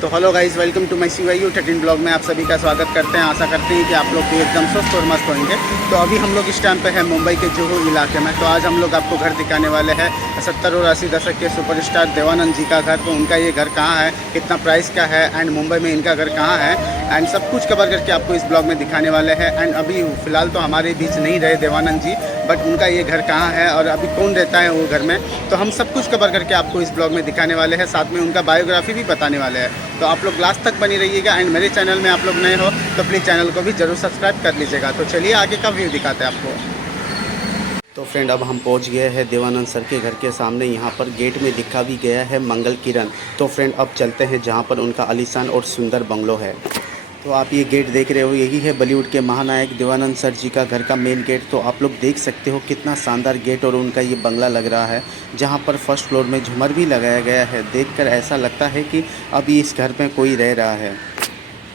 तो hello guys, welcome to my CYU 13 blog में आप सभी का स्वागत करते हैं। आशा करते हैं कि आप लोग भी एकदम स्वस्थ और मस्त होंगे। तो अभी हम लोग इस टाइम पे है मुंबई के जुहू इलाके में। तो आज हम लोग आपको घर दिखाने वाले हैं 70 और 80 दशक के सुपरस्टार देवानंद जी का घर। तो उनका ये घर कहाँ है, कितना प्राइस का है एंड मुंबई में इनका घर कहाँ है एंड सब कुछ कवर करके आपको इस ब्लॉग में दिखाने वाले हैं। एंड अभी फ़िलहाल तो हमारे बीच नहीं रहे देवानंद जी, बट उनका ये घर कहाँ है और अभी कौन रहता है वो घर में, तो हम सब कुछ कवर करके आपको इस ब्लॉग में दिखाने वाले हैं। साथ में उनका बायोग्राफी भी बताने वाले हैं। तो आप लोग लास्ट तक बनी रहिएगा। एंड मेरे चैनल में आप लोग नए हो तो प्लीज़ चैनल को भी ज़रूर सब्सक्राइब कर लीजिएगा। तो चलिए आगे का व्यू दिखाते हैं आपको। तो फ्रेंड, अब हम पहुंच गए हैं देवानंद सर के घर के सामने। यहाँ पर गेट में लिखा भी गया है मंगल किरण। तो फ्रेंड, अब चलते हैं जहाँ पर उनका आलीशान और सुंदर बंगलो है। तो आप ये गेट देख रहे हो, यही है बॉलीवुड के महानायक देवानंद सर जी का घर का मेन गेट। तो आप लोग देख सकते हो कितना शानदार गेट और उनका ये बंगला लग रहा है, जहाँ पर फर्स्ट फ्लोर में झूमर भी लगाया गया है। देखकर ऐसा लगता है कि अभी इस घर में कोई रह रहा है।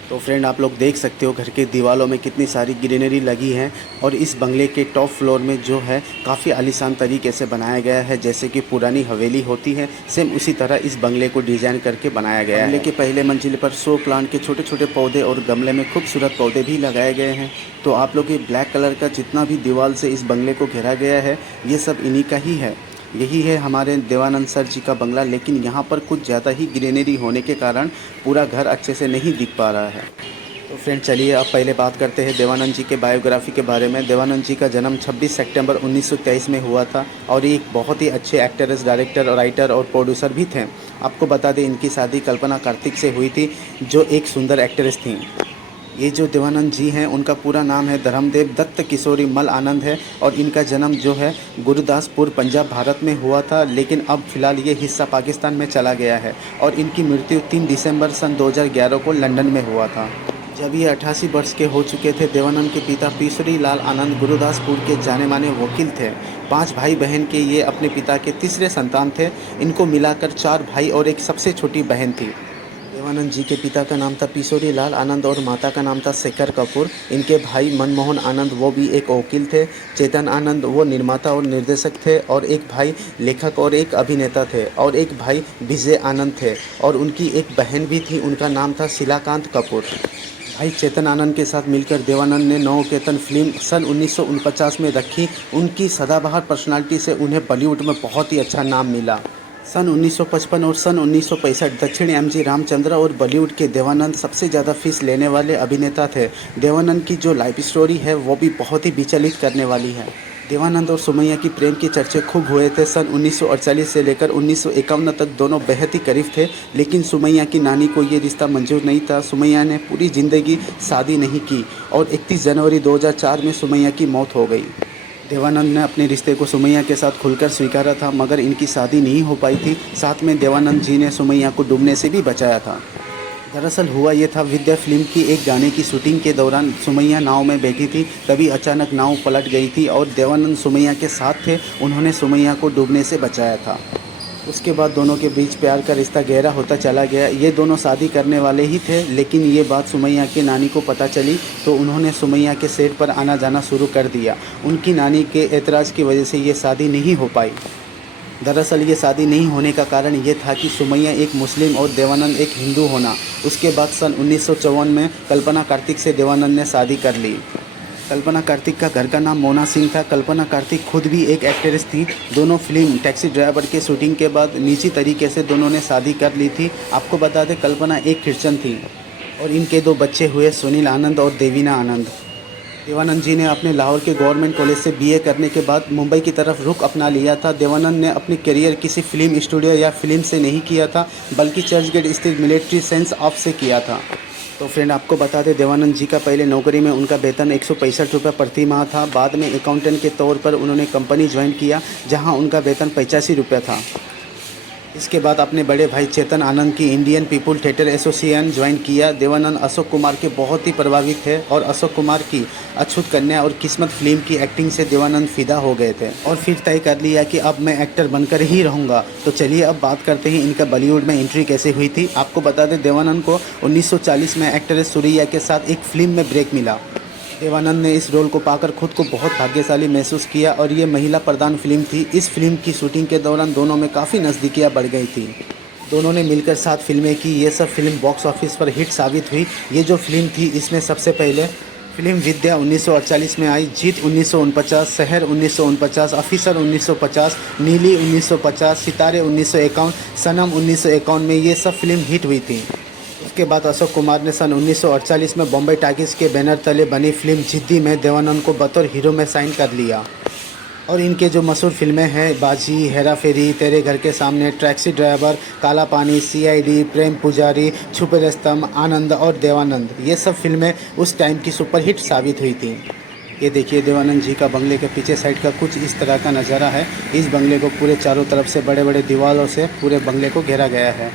तो फ्रेंड, आप लोग देख सकते हो घर के दीवारों में कितनी सारी ग्रीनरी लगी है और इस बंगले के टॉप फ्लोर में जो है काफ़ी आलीशान तरीके से बनाया गया है, जैसे कि पुरानी हवेली होती है सेम उसी तरह इस बंगले को डिज़ाइन करके बनाया गया है। बंगले के पहले मंजिल पर शो प्लांट के छोटे छोटे पौधे और गमले में खूबसूरत पौधे भी लगाए गए हैं। तो आप लोग ये ब्लैक कलर का जितना भी दीवार से इस बंगले को घेरा गया है, ये सब इन्हीं का ही है। यही है हमारे देवानंद सर जी का बंगला, लेकिन यहाँ पर कुछ ज़्यादा ही ग्रीनरी होने के कारण पूरा घर अच्छे से नहीं दिख पा रहा है। तो फ्रेंड, चलिए अब पहले बात करते हैं देवानंद जी के बायोग्राफी के बारे में। देवानंद जी का जन्म 26 सितंबर 1923 में हुआ था और ये एक बहुत ही अच्छे एक्टर्स, डायरेक्टर और राइटर और प्रोड्यूसर भी थे। आपको बता दें, इनकी शादी कल्पना कार्तिक से हुई थी, जो एक सुंदर एक्ट्रेस थी। ये जो देवानंद जी हैं, उनका पूरा नाम है धर्मदेव दत्त किशोरी मल आनंद है और इनका जन्म जो है गुरदासपुर, पंजाब, भारत में हुआ था, लेकिन अब फ़िलहाल ये हिस्सा पाकिस्तान में चला गया है। और इनकी मृत्यु 3 दिसंबर सन 2011 को लंदन में हुआ था। जब ये 88 वर्ष के हो चुके थे। देवानंद के पिता पिशोरी लाल आनंद गुरदासपुर के जाने माने वकील थे। 5 भाई बहन के ये अपने पिता के तीसरे संतान थे। इनको मिलाकर 4 भाई और एक सबसे छोटी बहन थी। देवानंद जी के पिता का नाम था पिशोरी लाल आनंद और माता का नाम था शेखर कपूर। इनके भाई मनमोहन आनंद, वो भी एक वकील थे। चेतन आनंद, वो निर्माता और निर्देशक थे। और एक भाई लेखक और एक अभिनेता थे। और एक भाई विजय आनंद थे और उनकी एक बहन भी थी, उनका नाम था शिलाकांत कपूर। भाई चेतन आनंद के साथ मिलकर देवानंद ने नवकेतन फिल्म सन 1949 में रखी। उनकी सदाबहार पर्सनालिटी से उन्हें बॉलीवुड में बहुत ही अच्छा नाम मिला। सन 1955 और सन 1965 दक्षिण MG रामचंद्र और बॉलीवुड के देवानंद सबसे ज़्यादा फीस लेने वाले अभिनेता थे। देवानंद की जो लाइफ स्टोरी है वो भी बहुत ही विचलित करने वाली है। देवानंद और सुमैया की प्रेम के चर्चे खूब हुए थे। सन 1948 से लेकर 1951 तक दोनों बेहद ही करीब थे, लेकिन सुमैया की नानी को ये रिश्ता मंजूर नहीं था। सुमैया ने पूरी ज़िंदगी शादी नहीं की और 31 जनवरी 2004 में सुमैया की मौत हो गई। देवानंद ने अपने रिश्ते को सुमैया के साथ खुलकर स्वीकारा था, मगर इनकी शादी नहीं हो पाई थी। साथ में देवानंद जी ने सुमैया को डूबने से भी बचाया था। दरअसल हुआ ये था, विद्या फिल्म की एक गाने की शूटिंग के दौरान सुमैया नाव में बैठी थी, तभी अचानक नाव पलट गई थी और देवानंद सुमैया के साथ थे। उन्होंने सुमैया को डूबने से बचाया था। उसके बाद दोनों के बीच प्यार का रिश्ता गहरा होता चला गया। ये दोनों शादी करने वाले ही थे, लेकिन ये बात सुमैया की नानी को पता चली तो उन्होंने सुमैया के सेट पर आना जाना शुरू कर दिया। उनकी नानी के एतराज़ की वजह से ये शादी नहीं हो पाई। दरअसल ये शादी नहीं होने का कारण ये था कि सुमैया एक मुस्लिम और देवानंद एक हिंदू होना। उसके बाद सन 1954 में कल्पना कार्तिक से देवानंद ने शादी कर ली। कल्पना कार्तिक का घर का नाम मोना सिंह था। कल्पना कार्तिक खुद भी एक एक्ट्रेस थी। दोनों फिल्म टैक्सी ड्राइवर के शूटिंग के बाद निजी तरीके से दोनों ने शादी कर ली थी। आपको बता दें, कल्पना एक क्रिश्चियन थी और इनके 2 बच्चे हुए, सुनील आनंद और देवीना आनंद। देवानंद जी ने अपने लाहौर के गवर्नमेंट कॉलेज से BA करने के बाद मुंबई की तरफ रुख अपना लिया था। देवानंद ने अपनी करियर किसी फिल्म स्टूडियो या फिल्म से नहीं किया था, बल्कि चर्चगेट स्थित मिलिट्री साइंस ऑफ से किया था। तो फ्रेंड, आपको बता दें, देवानंद जी का पहले नौकरी में उनका वेतन 165 रुपये प्रति माह था। बाद में अकाउंटेंट के तौर पर उन्होंने कंपनी ज्वाइन किया, जहां उनका वेतन 85 रुपये था। इसके बाद अपने बड़े भाई चेतन आनंद की Indian people theatre association join किया। देवानंद अशोक कुमार के बहुत ही प्रभावित थे और अशोक कुमार की अछूत कन्या और किस्मत फिल्म की एक्टिंग से देवानंद फिदा हो गए थे और फिर तय कर लिया कि अब मैं एक्टर बनकर ही रहूँगा। तो चलिए अब बात करते हैं इनका बॉलीवुड में एंट्री कैसे हुई थी। आपको बता दें, देवानंद को 1940 में एक्ट्रेस सुरैया के साथ एक फिल्म में ब्रेक मिला। देवानंद ने इस रोल को पाकर खुद को बहुत भाग्यशाली महसूस किया और ये महिला प्रधान फिल्म थी। इस फिल्म की शूटिंग के दौरान दोनों में काफ़ी नज़दीकियाँ बढ़ गई थी। तो उन्होंने मिलकर 7 फिल्में की। ये सब फिल्म बॉक्स ऑफिस पर हिट साबित हुई। ये जो फिल्म थी इसमें सबसे पहले फिल्म विद्या 1948 में आई, जीत 1949, शहर 1949, ऑफिसर 1950, नीली 1950, सितारे 1951, सनम 1951 में ये सब फिल्म हिट हुई थी। उसके बाद अशोक कुमार ने सन 1948 में बॉम्बे टाकीज़ के बैनर तले बनी फिल्म जिद्दी में देवानंद को बतौर हीरो में साइन कर लिया। और इनके जो मशहूर फिल्में हैं बाजी, हेरा फेरी, तेरे घर के सामने, टैक्सी ड्राइवर, काला पानी, सीआईडी, प्रेम पुजारी, छुपे रुस्तम, आनंद और देवानंद, ये सब फिल्में उस टाइम की सुपरहिट साबित हुई थी। ये देखिए देवानंद जी का बंगले के पीछे साइड का कुछ इस तरह का नज़ारा है। इस बंगले को पूरे चारों तरफ से बड़े बड़े दीवारों से पूरे बंगले को घेरा गया है।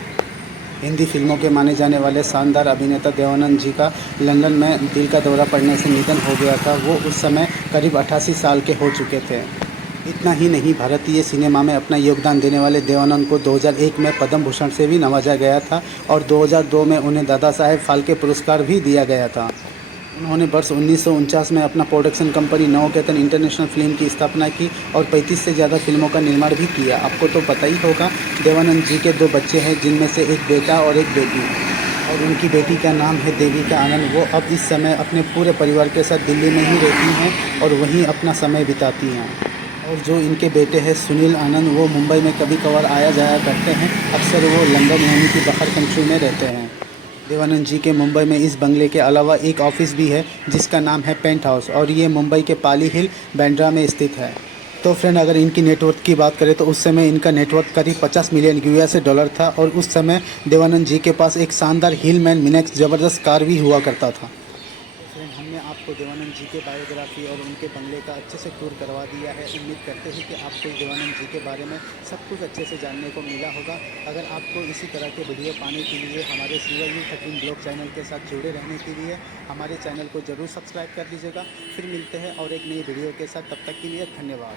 हिंदी फिल्मों के माने जाने वाले शानदार अभिनेता देवानंद जी का लंदन में दिल का दौरा पड़ने से निधन हो गया था। वो उस समय करीब 88 साल के हो चुके थे। इतना ही नहीं, भारतीय सिनेमा में अपना योगदान देने वाले देवानंद को 2001 में पद्म भूषण से भी नवाजा गया था और 2002 में उन्हें दादा साहेब फाल्के पुरस्कार भी दिया गया था। उन्होंने वर्ष 1949 में अपना production company Navketan international film की स्थापना की और 35 से ज़्यादा फिल्मों का निर्माण भी किया। आपको तो पता ही होगा देवानंद जी के 2 बच्चे हैं, जिनमें से एक बेटा और एक बेटी, और उनकी बेटी का नाम है देविका आनंद। वो अब इस समय अपने पूरे परिवार के साथ दिल्ली में ही रहती हैं और वहीं अपना समय बिताती हैं। और जो इनके बेटे हैं सुनील आनंद, वो मुंबई में कभी कभार आया जाया करते हैं। अक्सर वो लंदन यानी कि बाहर कंट्री में रहते हैं। देवानंद जी के मुंबई में इस बंगले के अलावा एक ऑफिस भी है जिसका नाम है पेंट हाउस, और ये मुंबई के पाली हिल बांद्रा में स्थित है। तो फ्रेंड, अगर इनकी नेटवर्थ की बात करें तो उस समय इनका नेटवर्थ करीब 50 मिलियन US डॉलर था। और उस समय देवानंद जी के पास एक शानदार हिलमैन मिनेक्स ज़बरदस्त कार भी हुआ करता था। फ्रेंड, हमने आपको देवानंद जी के बायोग्राफी और उनके बंगले का अच्छे से टूर करवा दिया है। उम्मीद करते हैं कि आपको देवानंद जी के बारे में सब कुछ अच्छे से जानने को मिला होगा। अगर आपको इसी तरह के वीडियो पाने के लिए हमारे CYU13 ब्लॉग चैनल के साथ जुड़े रहने के लिए हमारे चैनल को ज़रूर सब्सक्राइब कर लीजिएगा। फिर मिलते हैं और एक नई वीडियो के साथ, तब तक के लिए धन्यवाद।